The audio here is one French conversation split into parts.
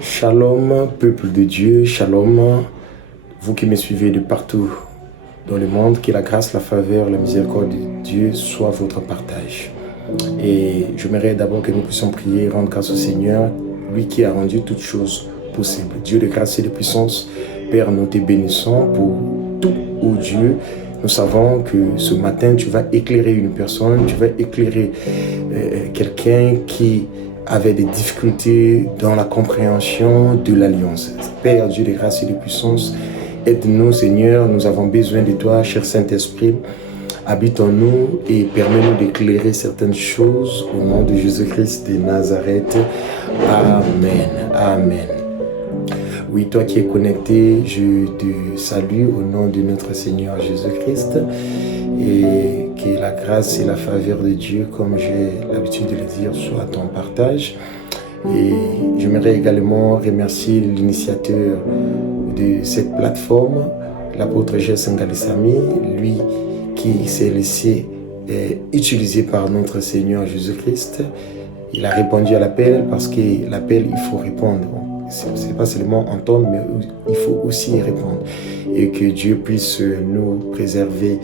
Shalom, peuple de Dieu, shalom, vous qui me suivez de partout dans le monde, que la grâce, la faveur, la miséricorde de Dieu soit votre partage. Et j'aimerais d'abord que nous puissions prier et rendre grâce au Seigneur, lui qui a rendu toutes choses possibles. Dieu de grâce et de puissance, Père, nous te bénissons pour tout, ô Dieu. Nous savons que ce matin, tu vas éclairer une personne, tu vas éclairer quelqu'un qui avait des difficultés dans la compréhension de l'alliance. Père, Dieu de grâce et de puissance, aide-nous, Seigneur, nous avons besoin de toi, cher Saint-Esprit. Habite en nous et permets-nous d'éclairer certaines choses au nom de Jésus-Christ de Nazareth. Amen. Amen. Oui, toi qui es connecté, je te salue au nom de notre Seigneur Jésus-Christ et que la grâce et la faveur de Dieu, comme j'ai l'habitude de le dire, soit ton partage. Et j'aimerais également remercier l'initiateur de cette plateforme, l'apôtre Jesse Ngalesami, lui qui s'est laissé utiliser par notre Seigneur Jésus-Christ. Il a répondu à l'appel parce que l'appel, il faut répondre. C'est pas seulement entendre, mais il faut aussi répondre. Et que Dieu puisse nous préserver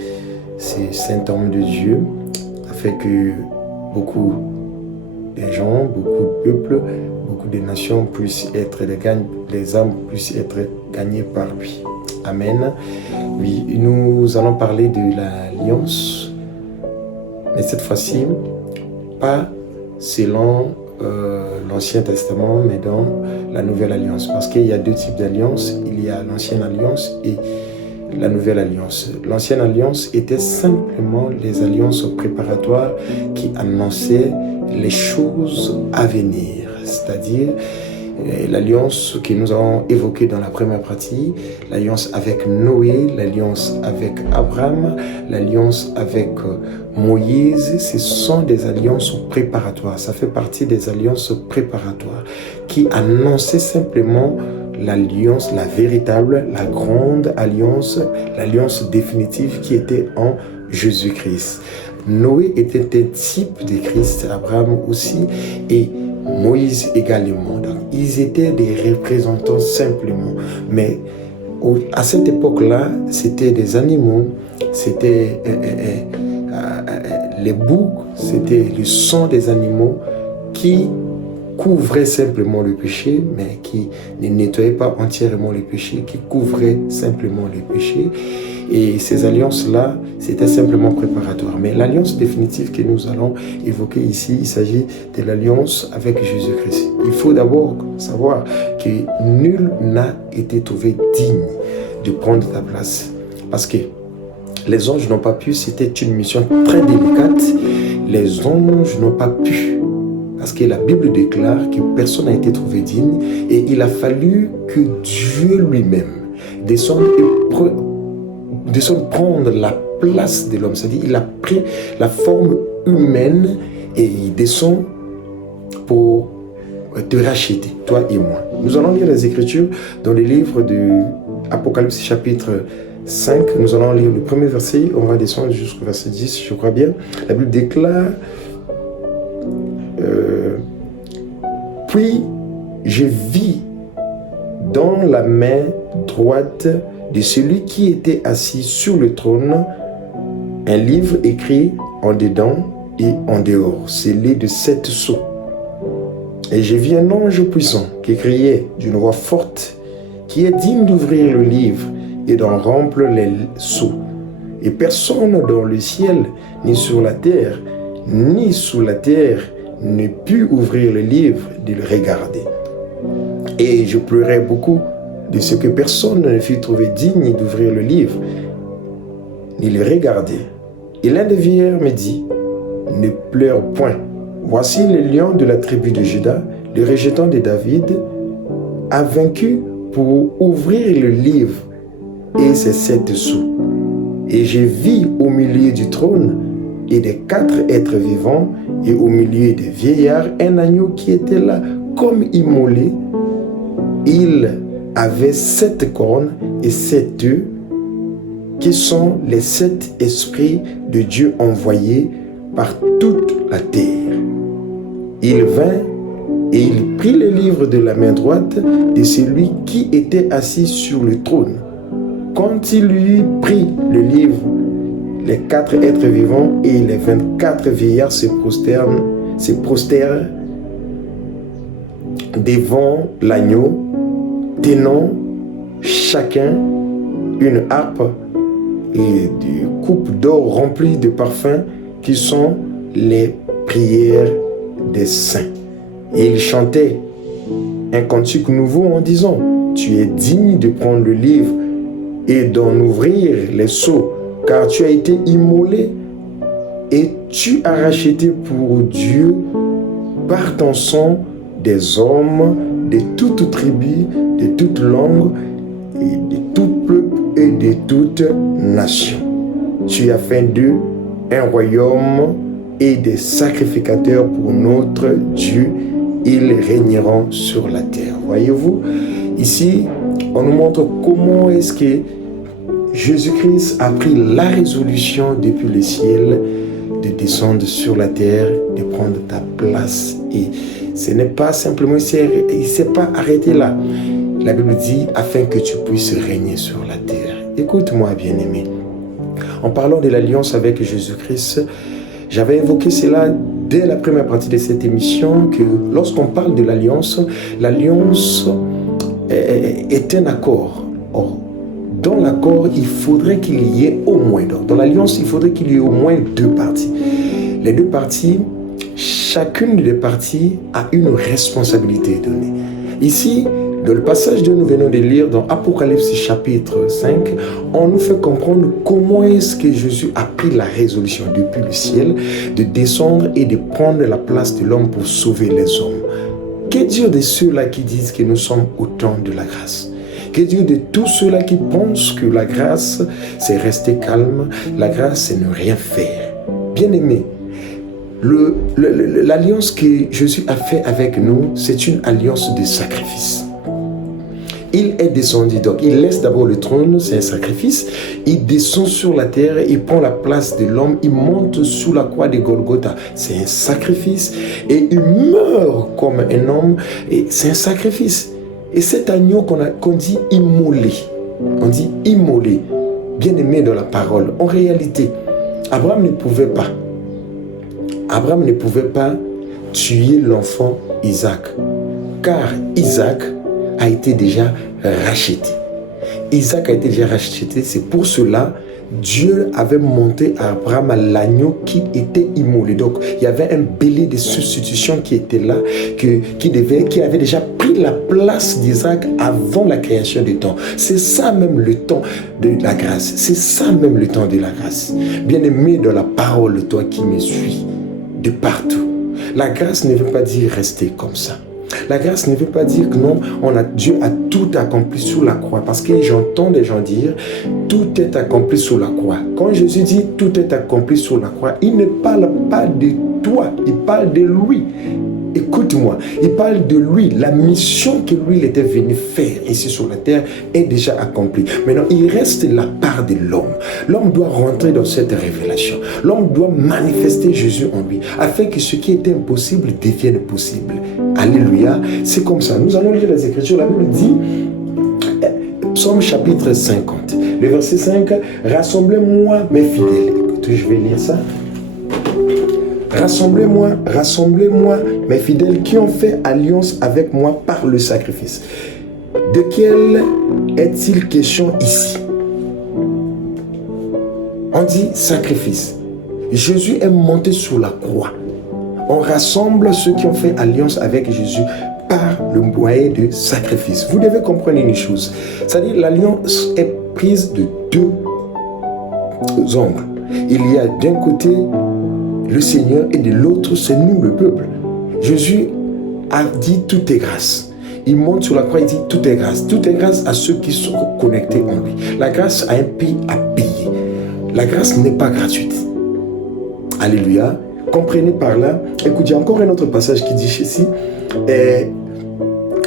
ces saints hommes de Dieu, afin que beaucoup de gens, beaucoup de peuples, beaucoup de nations puissent être les âmes puissent être gagnées par lui. Amen. Oui, nous allons parler de l'alliance, mais cette fois-ci, pas selon l'Ancien Testament, mais dans la Nouvelle Alliance. Parce qu'il y a deux types d'alliances. Il y a l'Ancienne Alliance et la Nouvelle Alliance. L'Ancienne Alliance était simplement les alliances préparatoires qui annonçaient les choses à venir. C'est-à-dire l'alliance que nous avons évoquée dans la première partie, l'alliance avec Noé, l'alliance avec Abraham, l'alliance avec Moïse, ce sont des alliances préparatoires. Ça fait partie des alliances préparatoires qui annonçaient simplement l'alliance, la véritable, la grande alliance, l'alliance définitive qui était en Jésus-Christ. Noé était un type de Christ, Abraham aussi, et Moïse également. Donc, ils étaient des représentants simplement. Mais à cette époque-là, c'était des animaux, c'était les boucs, c'était le sang des animaux qui couvrait simplement le péché, mais qui ne nettoyait pas entièrement le péché, qui couvrait simplement le péché. Et ces alliances-là, c'était simplement préparatoire. Mais l'alliance définitive que nous allons évoquer ici, il s'agit de l'alliance avec Jésus-Christ. Il faut d'abord savoir que nul n'a été trouvé digne de prendre ta place. Parce que les anges n'ont pas pu, c'était une mission très délicate. Les anges n'ont pas pu. Parce que la Bible déclare que personne n'a été trouvé digne et il a fallu que Dieu lui-même descende prendre la place de l'homme. C'est-à-dire il a pris la forme humaine et il descend pour te racheter, toi et moi. Nous allons lire les Écritures dans le livre de Apocalypse chapitre 5. Nous allons lire le premier verset, on va descendre jusqu'au verset 10, je crois bien. La Bible déclare puis je vis dans la main droite de celui qui était assis sur le trône un livre écrit en dedans et en dehors, scellé de 7 sceaux. Et j'ai vu un ange puissant qui criait d'une voix forte, qui est digne d'ouvrir le livre et d'en remplir les sceaux. Et personne dans le ciel, ni sur la terre, ni sous la terre, ne put ouvrir le livre de le regarder. Et je pleurais beaucoup de ce que personne ne fut trouvé digne d'ouvrir le livre, ni le regarder. Et l'un des vieillards me dit, ne pleure point. Voici le lion de la tribu de Juda, le rejetant de David, a vaincu pour ouvrir le livre et ses 7 sceaux. Et j'ai vu au milieu du trône et des 4 êtres vivants et au milieu des vieillards un agneau qui était là comme immolé. Il avait 7 cornes et 7 œufs qui sont les 7 esprits de Dieu envoyés par toute la terre. Il vint Et il prit le livre de la main droite de celui qui était assis sur le trône. Quand il lui prit le livre, les 4 êtres vivants et les 24 vieillards se prostèrent devant l'agneau, tenant chacun une harpe et des coupes d'or remplies de parfums qui sont les prières des saints. Et ils chantaient un cantique nouveau en disant: tu es digne de prendre le livre et d'en ouvrir les sceaux, car tu as été immolé et tu as racheté pour Dieu par ton sang des hommes de toute tribu, de toute langue, et de tout peuple et de toute nation. Tu as fait d'eux un royaume et des sacrificateurs pour notre Dieu. Ils régneront sur la terre. Voyez-vous, ici, on nous montre comment est-ce que Jésus-Christ a pris la résolution depuis le ciel de descendre sur la terre, de prendre ta place. Et ce n'est pas simplement, il ne s'est pas arrêté là. La Bible dit, afin que tu puisses régner sur la terre. Écoute-moi, bien-aimé. En parlant de l'alliance avec Jésus-Christ, j'avais évoqué cela dès la première partie de cette émission, que lorsqu'on parle de l'alliance, l'alliance est un accord. Or, dans l'accord, il faudrait qu'il y ait au moins, dans l'alliance, il faudrait qu'il y ait au moins 2 parties. Les 2 parties, chacune des parties a une responsabilité donnée. Ici, dans le passage que nous venons de lire dans Apocalypse chapitre 5, on nous fait comprendre comment est-ce que Jésus a pris la résolution depuis le ciel de descendre et de prendre la place de l'homme pour sauver les hommes. Que dire de ceux-là qui disent que nous sommes au temps de la grâce? Que dire de tous ceux-là qui pensent que la grâce, c'est rester calme, la grâce, c'est ne rien faire? Bien-aimé, l'alliance que Jésus a fait avec nous, c'est une alliance de sacrifice. Il est descendu, donc il laisse d'abord le trône, c'est un sacrifice. Il descend sur la terre, il prend la place de l'homme, il monte sous la croix de Golgotha, c'est un sacrifice. Et il meurt comme un homme, et c'est un sacrifice. Et cet agneau qu'on dit immolé, on dit immolé, bien aimé dans la parole. En réalité, Abraham ne pouvait pas tuer l'enfant Isaac, car Isaac a été déjà racheté. Isaac a été déjà racheté, c'est pour cela Dieu avait monté à Abraham l'agneau qui était immolé. Donc il y avait un bélier de substitution qui était là, qui avait déjà pris la place d'Isaac avant la création du temps. C'est ça même le temps de la grâce. C'est ça même le temps de la grâce. Bien-aimé dans la parole, toi qui me suis de partout. La grâce ne veut pas dire rester comme ça. La grâce ne veut pas dire que non, Dieu a tout accompli sous la croix. Parce que j'entends des gens dire, tout est accompli sous la croix. Quand Jésus dit, tout est accompli sous la croix, il ne parle pas de toi, il parle de lui. Écoute-moi, il parle de lui. La mission que lui il était venu faire ici sur la terre est déjà accomplie. Maintenant, il reste la part de l'homme. L'homme doit rentrer dans cette révélation. L'homme doit manifester Jésus en lui, afin que ce qui était impossible devienne possible. Alléluia. C'est comme ça. Nous allons lire les Écritures. La Bible dit, Psaume chapitre 50, le verset 5, « Rassemblez-moi mes fidèles ». Écoute, je vais lire ça. Rassemblez-moi, mes fidèles qui ont fait alliance avec moi par le sacrifice. De quel est-il question ici? On dit sacrifice. Jésus est monté sur la croix. On rassemble ceux qui ont fait alliance avec Jésus par le moyen de sacrifice. Vous devez comprendre une chose. C'est-à-dire l'alliance est prise de 2 angles. Il y a d'un côté le Seigneur et de l'autre c'est nous le peuple. Jésus a dit tout est grâce. Il monte sur la croix, il dit tout est grâce. Tout est grâce à ceux qui sont connectés en lui. La grâce a un prix à payer. La grâce n'est pas gratuite. Alléluia. Comprenez par là. Écoutez, encore un autre passage qui dit ici,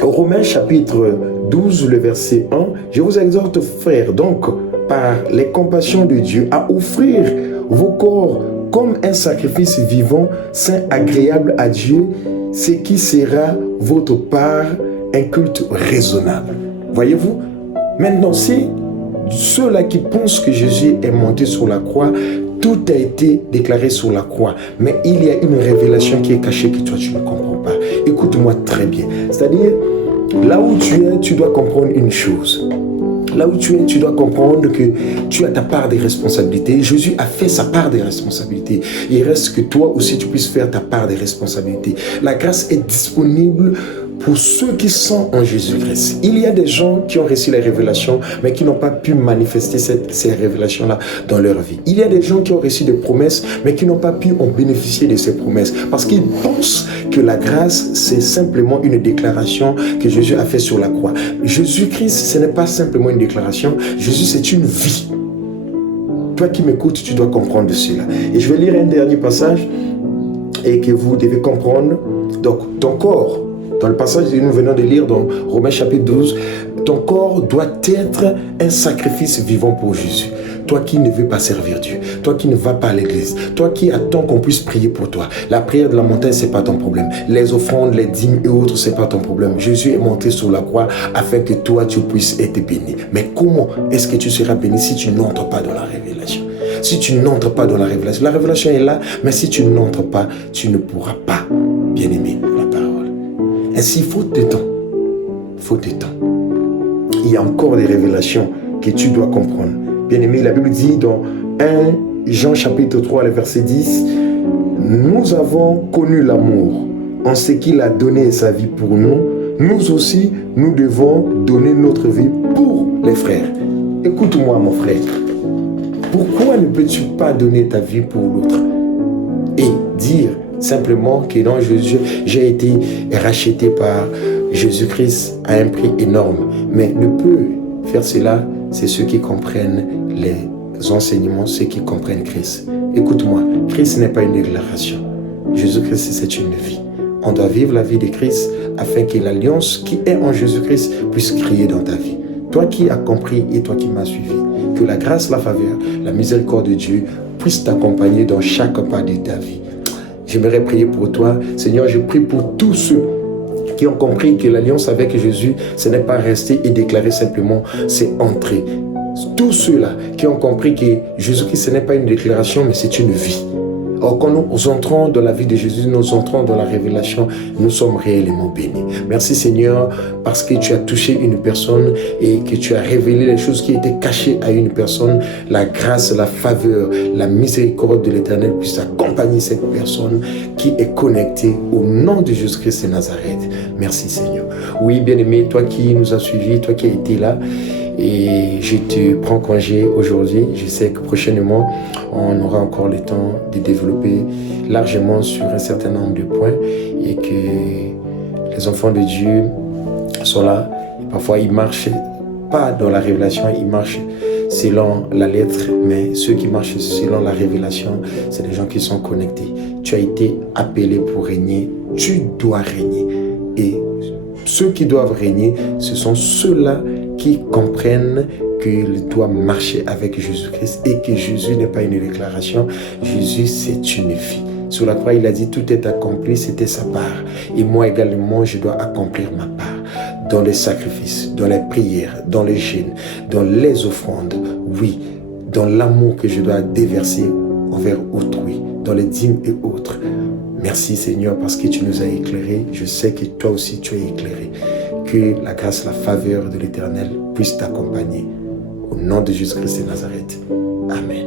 Romains chapitre 12, le verset 1, « Je vous exhorte, frères, donc, par les compassions de Dieu, à offrir vos corps comme un sacrifice vivant, saint, agréable à Dieu, ce qui sera votre part un culte raisonnable. Voyez-vous? Maintenant, si ceux-là qui pensent que Jésus est monté sur la croix, tout a été déclaré sur la croix, mais il y a une révélation qui est cachée que toi tu ne comprends pas. Écoute-moi très bien. C'est-à-dire, là où tu es, tu dois comprendre une chose. Là où tu es, tu dois comprendre que tu as ta part des responsabilités. Jésus a fait sa part des responsabilités. Il reste que toi aussi tu puisses faire ta part des responsabilités. La grâce est disponible pour ceux qui sont en Jésus-Christ. Il y a des gens qui ont reçu les révélations, mais qui n'ont pas pu manifester ces révélations-là dans leur vie. Il y a des gens qui ont reçu des promesses, mais qui n'ont pas pu en bénéficier de ces promesses, parce qu'ils pensent que la grâce, c'est simplement une déclaration que Jésus a fait sur la croix. Jésus-Christ, ce n'est pas simplement une déclaration. Jésus, c'est une vie. Toi qui m'écoutes, tu dois comprendre cela. Et je vais lire un dernier passage et que vous devez comprendre. Donc, ton corps, dans le passage que nous venons de lire dans Romains chapitre 12, ton corps doit être un sacrifice vivant pour Jésus. Toi qui ne veux pas servir Dieu, toi qui ne vas pas à l'église, toi qui attends qu'on puisse prier pour toi. La prière de la montagne, c'est pas ton problème. Les offrandes, les dîmes et autres, c'est pas ton problème. Jésus est monté sur la croix afin que toi, tu puisses être béni. Mais comment est-ce que tu seras béni si tu n'entres pas dans la révélation? Si tu n'entres pas dans la révélation est là, mais si tu n'entres pas, tu ne pourras pas, bien aimer la parole. Ainsi, faute de temps, il y a encore des révélations que tu dois comprendre. Bien aimé, la Bible dit dans 1 Jean chapitre 3, le verset 10, « Nous avons connu l'amour en ce qu'il a donné sa vie pour nous. Nous aussi, nous devons donner notre vie pour les frères. » Écoute-moi, mon frère. Pourquoi ne peux-tu pas donner ta vie pour l'autre et dire simplement que non, j'ai été racheté par Jésus-Christ à un prix énorme. Mais ne peut faire cela, c'est ceux qui comprennent les enseignements, ceux qui comprennent Christ. Écoute-moi, Christ n'est pas une déclaration. Jésus-Christ, c'est une vie. On doit vivre la vie de Christ afin que l'alliance qui est en Jésus-Christ puisse crier dans ta vie. Toi qui as compris et toi qui m'as suivi, que la grâce, la faveur, la miséricorde de Dieu puisse t'accompagner dans chaque pas de ta vie. J'aimerais prier pour toi. Seigneur, je prie pour tous ceux qui ont compris que l'alliance avec Jésus, ce n'est pas rester et déclarer simplement, c'est entrer. Tous ceux-là qui ont compris que Jésus-Christ, ce n'est pas une déclaration, mais c'est une vie. Or, quand nous entrons dans la vie de Jésus, nous entrons dans la révélation, nous sommes réellement bénis. Merci Seigneur, parce que tu as touché une personne et que tu as révélé les choses qui étaient cachées à une personne. La grâce, la faveur, la miséricorde de l'Éternel puisse accompagner cette personne qui est connectée au nom de Jésus-Christ de Nazareth. Merci Seigneur. Oui, bien-aimé, toi qui nous as suivis, toi qui as été là, et je te prends congé aujourd'hui. Je sais que prochainement, on aura encore le temps de développer largement sur un certain nombre de points et que les enfants de Dieu sont là. Et parfois, ils marchent pas dans la révélation, ils marchent selon la lettre, mais ceux qui marchent selon la révélation, c'est des gens qui sont connectés. Tu as été appelé pour régner, tu dois régner. Et ceux qui doivent régner, ce sont ceux-là qui comprennent qu'ils doivent marcher avec Jésus-Christ et que Jésus n'est pas une déclaration, Jésus c'est une vie. Sur la croix, il a dit tout est accompli, c'était sa part. Et moi également, je dois accomplir ma part dans les sacrifices, dans les prières, dans les jeûnes, dans les offrandes, oui, dans l'amour que je dois déverser envers autrui, dans les dîmes et autres. Merci Seigneur parce que tu nous as éclairés. Je sais que toi aussi tu es éclairé. Que la grâce, la faveur de l'Éternel puisse t'accompagner. Au nom de Jésus-Christ de Nazareth. Amen.